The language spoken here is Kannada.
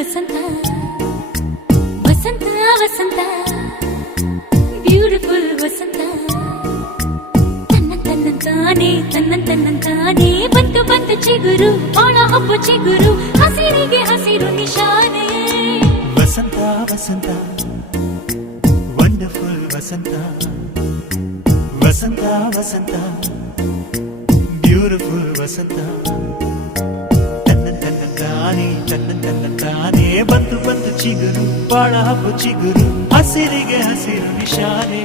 ವಸಂತ ವಸಂತ ವಸಂತ ಬ್ಯೂಟಿಫುಲ್ ವಸಂತ ತನ್ನಂತಾನೆ ಬಂತು ಬಂತು ಚಿಗುರು ಬಾಳ ಹಬ್ಬ ಚಿಗುರು ಹಸಿರಿಗೆ ಹಸಿರು ನಿಶಾನೆ ವಸಂತ ವಸಂತ ವಂಡರ್ಫುಲ್ ವಸಂತ ವಸಂತ ವಸಂತ ಬ್ಯೂಟಿಫುಲ್ ವಸಂತ ತನ್ನಂತಾನೆ ಬಂತು ಬಂತು ಚಿಗುರು ಬಾಳ ಹಬ್ಬ ಚಿಗುರು ಹಸಿರಿಗೆ ಹಸಿರು ನಿಶಾನೆ